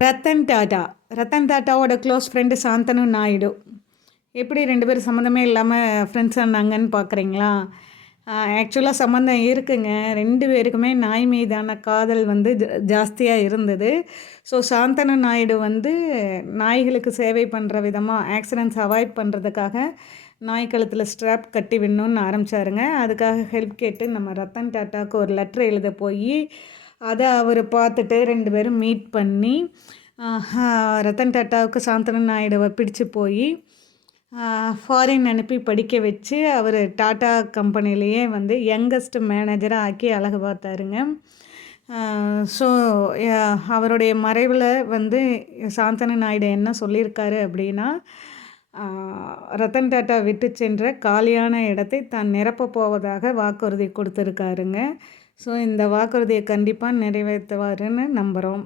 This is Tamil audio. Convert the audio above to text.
ரத்தன் டாட்டா. ரத்தன் டாட்டாவோட க்ளோஸ் ஃப்ரெண்டு சாந்தனு நாயுடு. எப்படி 2 பேரும் சம்மந்தமே இல்லாமல் ஃப்ரெண்ட்ஸ் ஆனாங்கன்னு பார்க்குறீங்களா? ஆக்சுவலாக சம்மந்தம் இருக்குங்க. 2 பேருக்குமே நாய் மீதான காதல் வந்து ஜாஸ்தியாக இருந்தது. ஸோ சாந்தனு நாயுடு வந்து நாய்களுக்கு சேவை பண்ணுற விதமாக ஆக்சிடென்ட்ஸ் அவாய்ட் பண்ணுறதுக்காக நாய் கழுத்தில் ஸ்ட்ராப் கட்டி விடணும்னு ஆரம்பித்தாருங்க. அதுக்காக ஹெல்ப் கேட்டு நம்ம ரத்தன் டாட்டாவுக்கு ஒரு லெட்ரு எழுத போய் அதை அவர் பார்த்துட்டு 2 பேரும் மீட் பண்ணி ரத்தன் டாட்டாவுக்கு சாந்தனு நாயுடுவை பிடிச்சு போய் ஃபாரின் அனுப்பி படிக்க வச்சு அவர் டாட்டா கம்பெனிலேயே வந்து யங்கஸ்ட் மேனேஜராக ஆக்கி அழகு பார்த்தாருங்க. ஸோ அவருடைய மறைவில் வந்து சாந்தனு நாயுடு என்ன சொல்லியிருக்காரு அப்படின்னா, ரத்தன் டாட்டா விட்டு சென்ற காலியான இடத்தை தான் நிரப்ப போவதாக வாக்குறுதி கொடுத்துருக்காருங்க. ஸோ இந்த வாக்குறுதியை கண்டிப்பாக நிறைவேற்றுவாருன்னு நம்புகிறோம்.